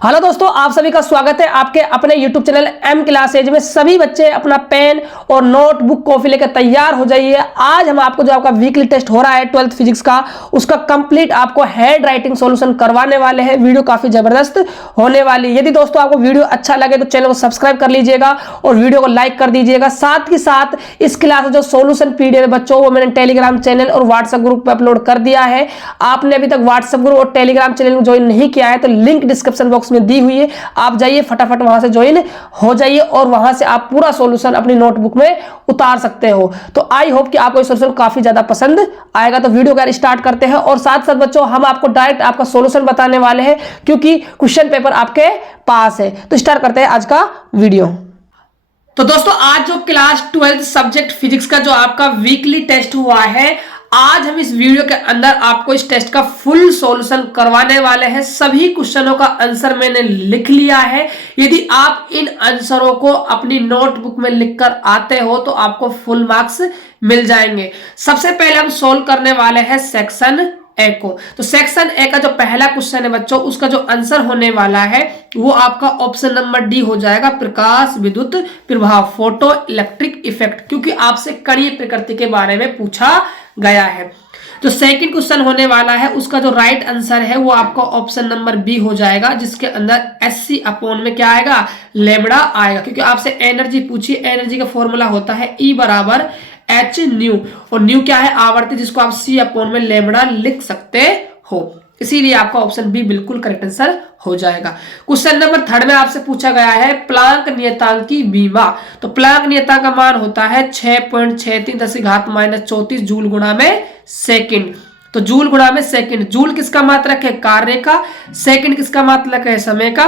Hello दोस्तों, आप सभी का स्वागत है आपके अपने YouTube चैनल एम क्लासेज में। सभी बच्चे अपना पेन और नोटबुक कॉपी लेकर तैयार हो जाइए। आज हम आपको जो आपका वीकली टेस्ट हो रहा है 12th फिजिक्स का, उसका कंप्लीट आपको हैंड राइटिंग सॉल्यूशन करवाने वाले हैं। वीडियो काफी जबरदस्त होने वाली है। यदि दोस्तों आपको वीडियो अच्छा लगे तो चैनल को सब्सक्राइब कर लीजिएगा और वीडियो को लाइक कर दीजिएगा। साथ ही साथ इस क्लास का जो सॉल्यूशन पीडीएफ है बच्चों, वो मैंने टेलीग्राम चैनल और व्हाट्सएप ग्रुप पर अपलोड कर दिया है। आपने अभी तक व्हाट्सएप ग्रुप और टेलीग्राम चैनल को ज्वाइन नहीं किया है तो लिंक डिस्क्रिप्शन बॉक्स में दी हुई है, आप जाइए फटाफट वहां से ज्वाइन हो जाइए और वहां से आप पूरा सॉल्यूशन अपनी नोटबुक में उतार सकते हो। तो आई होप कि आपको ये सॉल्यूशन काफी ज्यादा पसंद आएगा। तो वीडियो का स्टार्ट करते हैं और साथ साथ बच्चों हम आपको डायरेक्ट आपका सॉल्यूशन बताने वाले हैं क्योंकि क्वेश्चन पेपर आपके पास है। तो स्टार्ट करते हैं आज का वीडियो। तो दोस्तों आज जो क्लास 12th सब्जेक्ट फिजिक्स का जो आपका वीकली टेस्ट हुआ है, आज हम इस वीडियो के अंदर आपको इस टेस्ट का फुल सॉल्यूशन करवाने वाले हैं। सभी क्वेश्चनों का आंसर मैंने लिख लिया है। यदि आप इन आंसरों को अपनी नोटबुक में लिखकर आते हो तो आपको फुल मार्क्स मिल जाएंगे। सबसे पहले हम सोल्व करने वाले हैं सेक्शन ए को। तो सेक्शन ए का जो पहला क्वेश्चन है बच्चों, उसका जो आंसर होने वाला है वो आपका ऑप्शन नंबर डी हो जाएगा, प्रकाश विद्युत प्रभाव, फोटो इलेक्ट्रिक इफेक्ट, क्योंकि आपसे कणीय प्रकृति के बारे में पूछा गया है। जो सेकंड क्वेश्चन होने वाला है उसका जो राइट आंसर है वो आपका ऑप्शन नंबर बी हो जाएगा, जिसके अंदर एससी अपॉन में क्या आएगा, लेमड़ा आएगा, क्योंकि आपसे एनर्जी पूछी। एनर्जी का फॉर्मूला होता है ई बराबर एच न्यू, और न्यू क्या है, आवर्ती, जिसको आप सी अपॉन में लेमड़ा लिख सकते हो। इसीलिए आपका ऑप्शन बी बिल्कुल करेक्ट आंसर हो जाएगा। क्वेश्चन नंबर थर्ड में आपसे पूछा गया है प्लांक नियतांक की बीमा। तो प्लांक नियतांक का मान होता है 6.63 10⁻⁻34 जूल गुणा में सेकंड। तो जूल गुणा में सेकंड, जूल किसका मात्रक है, कार्य का, सेकंड किसका मात्रक है, समय का।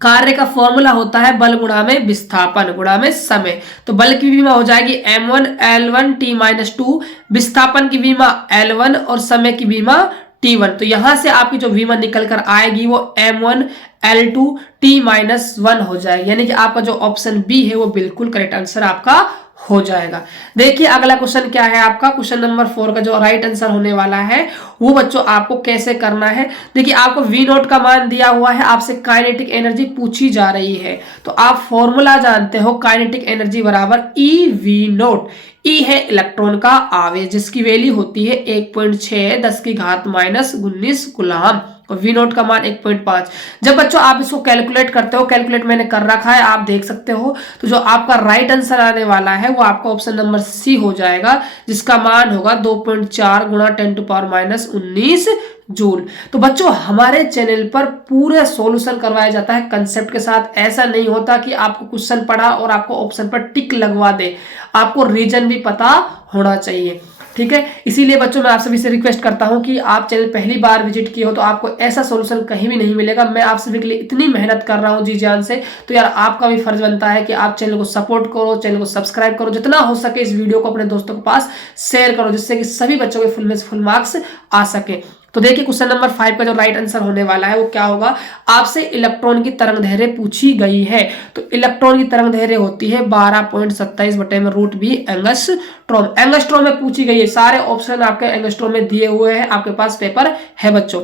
कार्य का फॉर्मूला होता है बल गुणा में विस्थापन गुणा में समय। तो बल की बीमा हो जाएगी m1 L1 T-2, विस्थापन की बीमा L1 और समय की बीमा T1। तो यहां से आपकी जो बीमा निकल कर आएगी वो m1 L2 T-1 हो जाएगी, यानी कि आपका जो ऑप्शन बी है वो बिल्कुल करेक्ट आंसर आपका हो जाएगा। देखिए अगला क्वेश्चन क्या है आपका, क्वेश्चन नंबर 4 का जो राइट आंसर होने वाला है वो बच्चों आपको कैसे करना है। देखिए आपको वी नोट का मान दिया हुआ है, आपसे काइनेटिक एनर्जी पूछी जा रही है। तो आप फॉर्मूला जानते हो, काइनेटिक एनर्जी बराबर ई वी नोट। ई है इलेक्ट्रॉन का आवेश जिसकी वैल्यू होती है 1.6 10⁻⁻19 कूलम, और वी नोट का मान 1.5। जब बच्चों आप इसको कैलकुलेट करते हो, कैलकुलेट मैंने कर रखा है, आप देख सकते हो, तो जो आपका राइट आंसर आने वाला है वो आपका ऑप्शन नंबर सी हो जाएगा, जिसका मान होगा 2.4 गुणा 10⁻⁻19 जूल। तो बच्चों हमारे चैनल पर पूरा सॉल्यूशन करवाया जाता है कंसेप्ट के साथ। ऐसा नहीं होता कि आपको क्वेश्चन पढ़ा और आपको ऑप्शन पर टिक लगवा दे, आपको रीजन भी पता होना चाहिए, ठीक है। इसीलिए बच्चों मैं आप सभी से रिक्वेस्ट करता हूं कि आप चैनल पहली बार विजिट किए हो तो आपको ऐसा सॉल्यूशन कहीं भी नहीं मिलेगा। मैं आप सभी के लिए इतनी मेहनत कर रहा हूं जी जान से, तो यार आपका भी फर्ज बनता है कि आप चैनल को सपोर्ट करो, चैनल को सब्सक्राइब करो, जितना हो सके इस वीडियो को अपने दोस्तों के पास शेयर करो, जिससे कि सभी बच्चों के फुल में फुल मार्क्स आ सके। तो देखिए क्वेश्चन नंबर 5 का जो राइट आंसर होने वाला है वो क्या होगा, आपसे इलेक्ट्रॉन की तरंग दैर्ध्य पूछी गई है। तो इलेक्ट्रॉन की तरंग दैर्ध्य होती है 12.27/√v एंगस्ट्रॉम। एंगस्ट्रॉम में पूछी गई है, सारे ऑप्शन आपके एंगस्ट्रॉम में दिए हुए हैं, आपके पास पेपर है बच्चों।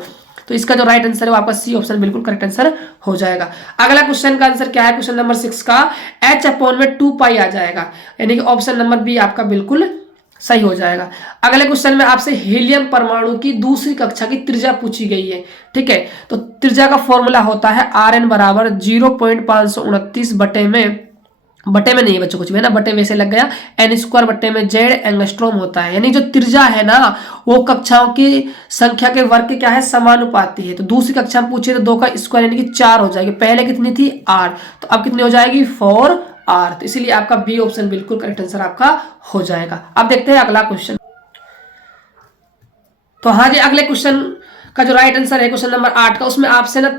तो इसका जो राइट आंसर है वो आपका सी ऑप्शन बिल्कुल करेक्ट आंसर हो जाएगा। अगला क्वेश्चन का आंसर क्या है, क्वेश्चन नंबर 6 का h अपॉन में 2π आ जाएगा, यानी कि ऑप्शन नंबर बी आपका बिल्कुल सही हो जाएगा। अगले क्वेश्चन में आपसे हीलियम परमाणु की दूसरी कक्षा की त्रिज्या पूछी गई है, ठीक है। तो त्रिज्या का फॉर्मूला होता है Rn बराबर 0.529 बटे में नहीं है बच्चों कुछ भी है ना, बटे वैसे लग गया, n² बटे में z एंगस्ट्रॉम होता है। यानी जो त्रिज्या है ना वो कक्षाओं की संख्या के वर्ग के क्या है, समानुपाती है। तो दूसरी कक्षा में पूछे तो 2 का स्क्वायर यानी कि 4 हो जाएगी, पहले कितनी थी r, तो अब कितनी हो जाएगी 4r। तो इसीलिए आपका बी ऑप्शन बिल्कुल करेक्ट आंसर आपका हो जाएगा। अब देखते हैं अगला क्वेश्चन। तो हाँ जी, अगले क्वेश्चन का जो राइट आंसर है क्वेश्चन नंबर 8 का, उसमें आपसे ना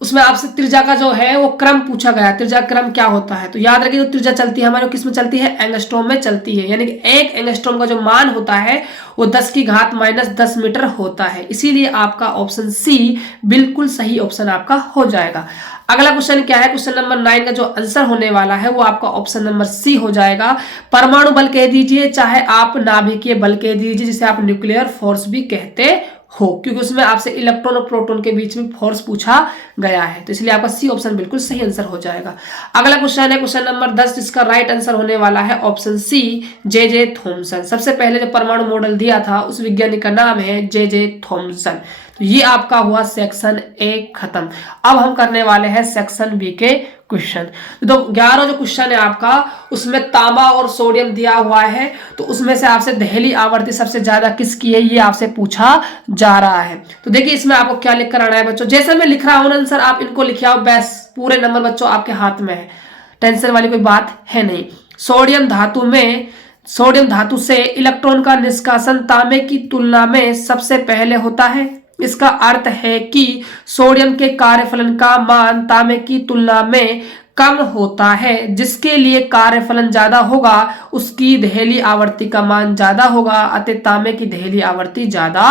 उसमें आपसे त्रिज्या का जो है वो क्रम पूछा गया। त्रिज्या क्रम क्या होता है, तो याद रखिए जो त्रिज्या चलती है हमारे किस में चलती है, एंगस्ट्रॉम में चलती है, यानी कि एक एंगस्ट्रॉम का जो मान होता है वो 10⁻⁻10 मीटर होता है। इसीलिए आपका ऑप्शन सी बिल्कुल सही ऑप्शन आपका हो जाएगा। अगला क्वेश्चन क्या है, क्वेश्चन नंबर 9 का जो आंसर होने वाला है वो आपका ऑप्शन नंबर सी हो जाएगा। परमाणु बल कह दीजिए, चाहे आप नाभिकीय बल कह दीजिए, जिसे आप न्यूक्लियर फोर्स भी कहते हो, क्योंकि उसमें आपसे इलेक्ट्रॉन और प्रोटॉन के बीच में फोर्स पूछा गया है। तो इसलिए आपका सी ऑप्शन बिल्कुल सही आंसर हो जाएगा। अगला क्वेश्चन है क्वेश्चन नंबर 10, जिसका राइट आंसर होने वाला है ऑप्शन सी, जे थॉमसन। सबसे पहले जो परमाणु मॉडल दिया था उस वैज्ञानिक का नाम है जे थॉमसन। तो ये आपका हुआ सेक्शन ए खत्म। अब हम करने वाले हैं सेक्शन बी के क्वेश्चन। तो 11 जो क्वेश्चन है आपका, उसमें तांबा और सोडियम दिया हुआ है, तो उसमें से आपसे दहली आवर्ती सबसे ज्यादा किसकी है ये आपसे पूछा जा रहा है। तो देखिए इसमें आपको क्या लिख कर आना है बच्चों, जैसे मैं लिख रहा हूं आंसर आप इनको लिखे आओ, बस पूरे नंबर बच्चों आपके हाथ में है, टेंशन वाली कोई बात है नहीं। सोडियम धातु से इलेक्ट्रॉन का निष्कासन तांबे की तुलना में सबसे पहले होता है। इसका अर्थ है कि सोडियम के कार्यफलन का मान तांबे की तुलना में कम होता है, जिसके लिए कार्यफलन ज्यादा होगा उसकी दहली आवर्ती का मान ज्यादा होगा, अतः तांबे की दहली आवर्ती ज्यादा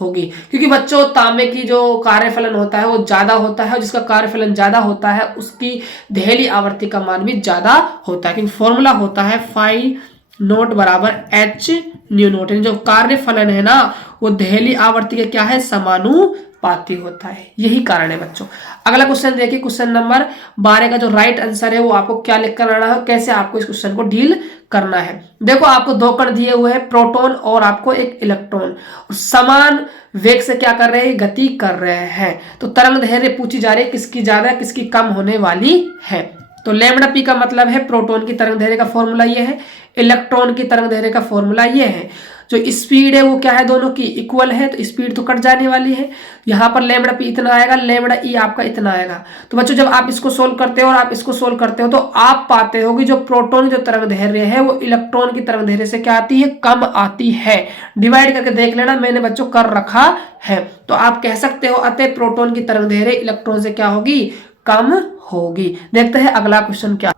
होगी। क्योंकि बच्चों तांबे की जो कार्यफलन होता है वो ज्यादा होता है, जिसका कार्यफलन ज्यादा होता है उसकी दहली आवर्ती का मान भी ज्यादा होता है। क्योंकि फॉर्मूला होता है फाई नोट बराबर एच न्यू नोट, जो कार्यफलन है ना वो दहली आवर्ती के क्या है समानुपाती होता है, यही कारण है बच्चों। अगला क्वेश्चन देखिए, क्वेश्चन नंबर 12 का जो राइट आंसर है वो आपको क्या लिख कर आना है, कैसे आपको इस क्वेश्चन को डील करना है। देखो आपको दो कण दिए हुए हैं, प्रोटॉन और आपको एक इलेक्ट्रॉन, समान वेग से क्या कर रहे हैं, गति कर रहे हैं। तो तरंग दैर्घ्य पूछी जा रही है किसकी ज्यादा किसकी कम होने वाली है। तो लैम्डा पी का मतलब है प्रोटॉन की तरंग दैर्घ्य का फॉर्मूला ये है, इलेक्ट्रॉन की तरंग दैर्घ्य का फॉर्मूला ये है। जो स्पीड है वो क्या है, दोनों की इक्वल है, तो स्पीड तो कट जाने वाली है। यहाँ पर लैम्डा पी इतना आएगा, लैम्डा ई आपका इतना आएगा। तो बच्चों जब आप इसको सोल्व करते हो और आप इसको सोल्व करते हो तो आप पाते हो कि जो प्रोटॉन की जो तरंग दैर्घ्य है वो इलेक्ट्रॉन की तरंग दैर्घ्य से क्या आती है, कम आती है। डिवाइड करके देख लेना, मैंने बच्चों कर रखा है। तो आप कह सकते हो अतः प्रोटॉन की तरंग दैर्घ्य इलेक्ट्रॉन से क्या होगी, कम होगी। देखते हैं अगला क्वेश्चन क्या।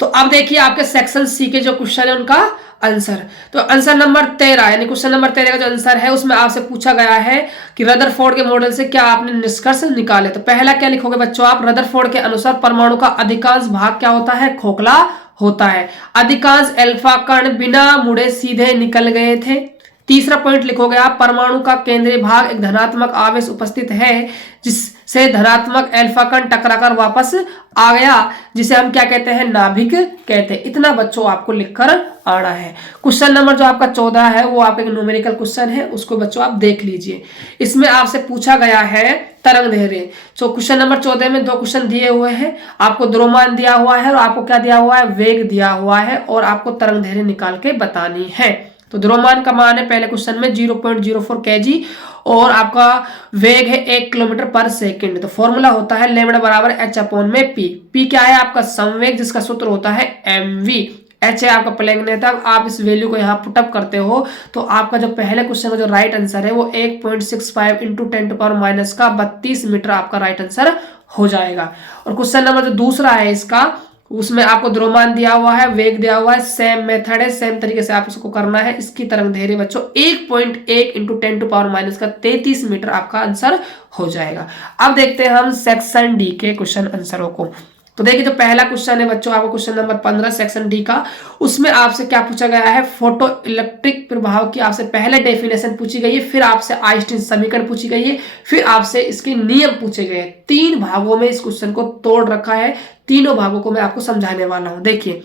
तो अब देखिए आपके सेक्शन सी के जो क्वेश्चन है उनका आंसर। तो आंसर नंबर 13 यानी क्वेश्चन नंबर 13 का जो आंसर है उसमें आपसे पूछा गया है कि रदरफोर्ड के मॉडल से क्या आपने निष्कर्ष निकाले। तो पहला क्या लिखोगे बच्चों आप, रदरफोर्ड के अनुसार परमाणु का अधिकांश भाग क्या होता है, खोखला होता है। अधिकांश अल्फा कण बिना मुड़े सीधे निकल गए थे। तीसरा पॉइंट लिखोगे आप, परमाणु का केंद्रीय भाग एक धनात्मक आवेश उपस्थित है जिससे धनात्मक अल्फा कण टकराकर वापस आ गया, जिसे हम क्या कहते हैं, नाभिक कहते हैं। इतना बच्चों आपको लिखकर आना है। क्वेश्चन नंबर जो आपका 14 है वो आपका न्यूमेरिकल क्वेश्चन है, उसको बच्चों आप देख लीजिए। इसमें आपसे पूछा गया है तरंग दैर्घ्य। तो क्वेश्चन नंबर 14 में दो क्वेश्चन दिए हुए हैं, आपको द्रव्यमान दिया हुआ है और आपको क्या दिया हुआ है, वेग दिया हुआ है, और आपको तरंग दैर्घ्य निकाल के बतानी है। तो द्रव्यमान का मान है पहले क्वेश्चन में 0.04 kg और आपका वेग है 1 किलोमीटर पर सेकंड। तो फॉर्मूला होता है लैम्डा बराबर h अपॉन में p। p क्या है आपका संवेग, जिसका सूत्र होता है mv। h है आपका प्लैंक नेता। आप इस वैल्यू को यहाँ पुटअप करते हो तो आपका जो पहले क्वेश्चन का जो राइट आंसर है वो 1.65 इंटू 10⁻³ मीटर आपका राइट आंसर हो जाएगा। और क्वेश्चन नंबर जो दूसरा है इसका, उसमें आपको द्रव्यमान दिया हुआ है, वेग दिया हुआ है, सेम मेथड है, सेम तरीके से आप उसको करना है। इसकी तरंग दैर्घ्य बच्चों 1.1 इंटू 10⁻³ मीटर आपका आंसर हो जाएगा। अब देखते हैं हम सेक्शन डी के क्वेश्चन आंसरों को। तो देखिए जो पहला क्वेश्चन है बच्चों आपको क्वेश्चन नंबर 15 सेक्शन डी का, उसमें आपसे क्या पूछा गया है, फोटो इलेक्ट्रिक प्रभाव की आपसे पहले डेफिनेशन पूछी गई है, फिर आपसे आइंस्टीन समीकरण पूछी गई है, फिर आपसे इसके नियम पूछे गए। 3 भागों में इस क्वेश्चन को तोड़ रखा है, तीनों भागों को मैं आपको समझाने वाला हूं। देखिए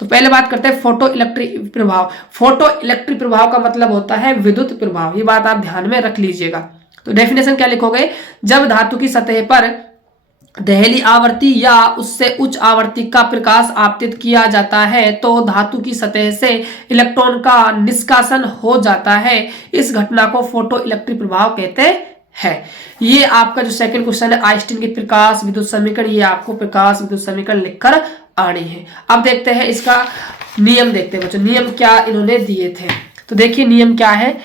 तो पहले बात करते हैं फोटो इलेक्ट्रिक प्रभाव। फोटो इलेक्ट्रिक प्रभाव का मतलब होता है विद्युत प्रभाव, ये बात आप ध्यान में रख लीजिएगा। तो डेफिनेशन क्या लिखोगे, जब धातु की सतह पर दहली आवर्ती या उससे उच्च आवर्ती का प्रकाश आपतित किया जाता है तो धातु की सतह से इलेक्ट्रॉन का निष्कासन हो जाता है। इस घटना को फोटो इलेक्ट्रिक प्रभाव कहते हैं। ये आपका जो सेकंड क्वेश्चन है आइंस्टीन की प्रकाश विद्युत समीकरण, ये आपको प्रकाश विद्युत समीकरण लिखकर आनी है। अब देखते हैं इसका नियम, देखते हैं बच्चों नियम क्या इन्होंने दिए थे। तो देखिए नियम क्या है,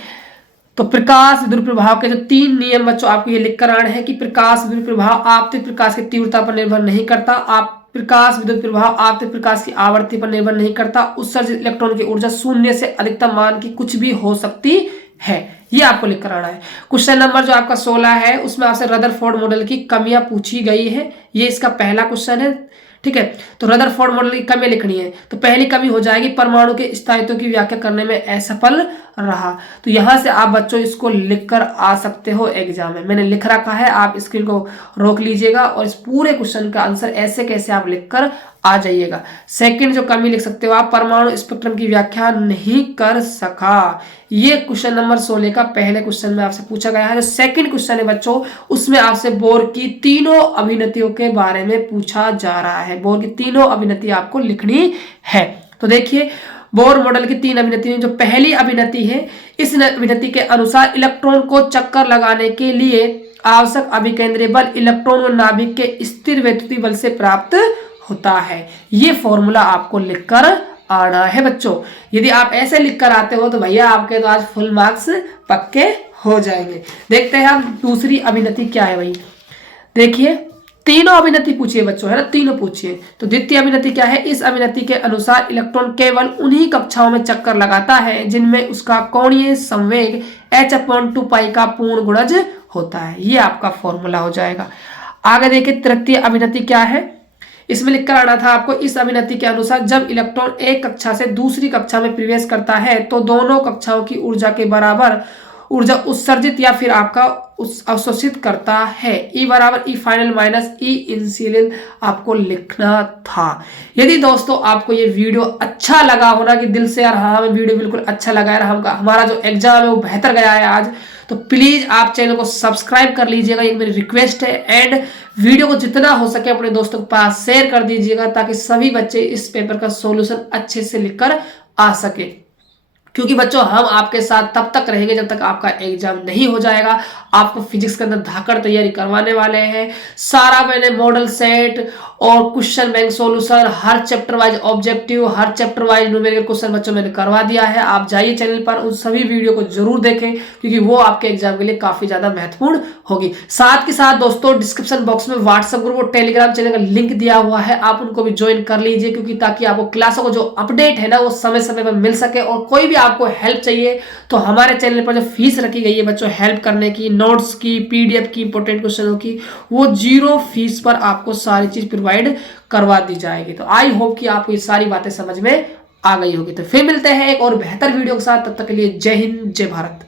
तो प्रकाश विद्युत प्रभाव के जो 3 नियम बच्चों आपको ये लिखकर आने हैं कि प्रकाश विद्युत प्रभाव आपतित प्रकाश की तीव्रता पर निर्भर नहीं करता, आप प्रकाश विद्युत प्रभाव आपतित प्रकाश की आवर्ती पर निर्भर नहीं करता, उत्सर्जित इलेक्ट्रॉन की ऊर्जा 0 से अधिकतम मान की कुछ भी हो सकती है, ये आपको लिखकर आना है। क्वेश्चन नंबर जो आपका 16 है उसमें आपसे रदरफोर्ड मॉडल की कमियां पूछी गई है, ये इसका पहला क्वेश्चन है। ठीक है। तो रदरफोर्ड मॉडल की कमी लिखनी है। तो पहली कमी हो जाएगी परमाणु के स्थायित्व की व्याख्या करने में असफल रहा। तो यहां से आप बच्चों इसको लिखकर आ सकते हो एग्जाम में। मैंने लिख रखा है, आप स्क्रीन को रोक लीजिएगा और इस पूरे क्वेश्चन का आंसर ऐसे कैसे आप लिखकर आ जाइएगा। सेकंड जो कमी लिख सकते हो आप, परमाणु स्पेक्ट्रम की व्याख्या नहीं कर सका। ये क्वेश्चन नंबर 16 का पहले क्वेश्चन में आपसे पूछा गया है। जो सेकंड क्वेश्चन है बच्चों, उसमें आपसे बोर की तीनों अभिनतियों के बारे में पूछा जा रहा है। बोर की तीनों अभिनति आपको लिखनी है। तो देखिए, बोर मॉडल की 3 अभिनति, जो पहली अभिनति है, इस अभिनति के अनुसार इलेक्ट्रॉन को चक्कर लगाने के लिए आवश्यक अभिकेंद्रीय बल इलेक्ट्रॉन और नाभिक के स्थिर वैद्युतीय बल से प्राप्त होता है। ये फॉर्मूला आपको लिखकर आना है बच्चों। यदि आप ऐसे लिखकर आते हो तो भैया आपके तो आज फुल मार्क्स पक्के हो जाएंगे। देखते हैं हम दूसरी अभिनति क्या है भाई। देखिए, तीनों अभिनति पूछिए बच्चों, है ना, तीनों पूछिए। तो द्वितीय अभिनति क्या है, इस अभिनति के अनुसार इलेक्ट्रॉन केवल उन्हीं कक्षाओं में चक्कर लगाता है जिनमें उसका कोणीय संवेग h/2π का पूर्ण गुणज होता है। ये आपका फॉर्मूला हो जाएगा। आगे देखिए, तृतीय अभिनति क्या है, इसमें लिखकर आना था आपको। इस अभिनति के अनुसार जब इलेक्ट्रॉन एक कक्षा से दूसरी कक्षा में प्रवेश करता है तो दोनों कक्षाओं की ऊर्जा के बराबर ऊर्जा उत्सर्जित या फिर आपका अवशोषित करता है। E बराबर E final minus E initial आपको लिखना था। यदि दोस्तों आपको ये वीडियो अच्छा लगा होना कि दिल से यार हाँ हमें वीडियो बिल्कुल अच्छा लगा है, हमारा जो एग्जाम है वो बेहतर गया है आज, तो प्लीज आप चैनल को सब्सक्राइब कर लीजिएगा, ये मेरी रिक्वेस्ट है। एंड वीडियो को जितना हो सके अपने दोस्तों के पास शेयर कर दीजिएगा ताकि सभी बच्चे इस पेपर का सॉल्यूशन अच्छे से लिखकर आ सके। क्योंकि बच्चों हम आपके साथ तब तक रहेंगे जब तक आपका एग्जाम नहीं हो जाएगा। आपको फिजिक्स के अंदर धाकड़ तैयारी करवाने वाले हैं। सारा मैंने मॉडल सेट और क्वेश्चन बैंक सॉल्यूशन, हर चैप्टर वाइज ऑब्जेक्टिव, हर चैप्टर वाइज न्यूमेरिकल क्वेश्चन बच्चों मैंने करवा दिया है। आप जाइए चैनल पर, उन सभी वीडियो को जरूर देखें क्योंकि वो आपके एग्जाम के लिए काफी ज्यादा महत्वपूर्ण होगी। साथ के साथ दोस्तों डिस्क्रिप्शन बॉक्स में व्हाट्सएप ग्रुप और टेलीग्राम चैनल का लिंक दिया हुआ है, आप उनको भी ज्वाइन कर लीजिए क्योंकि ताकि आपको क्लासों को जो अपडेट है ना वो समय समय पर मिल सके। और कोई भी आपको हेल्प चाहिए तो हमारे चैनल पर जो फीस रखी गई है बच्चों हेल्प करने की, नोट्स की, पीडीएफ की, इंपोर्टेंट क्वेश्चनों की, वो 0 फीस पर आपको सारी चीज प्रोवाइड करवा दी जाएगी। तो आई होप कि आपको ये सारी बातें समझ में आ गई होगी। तो फिर मिलते हैं एक और बेहतर वीडियो के साथ, तब तक के लिए जय हिंद, जय भारत।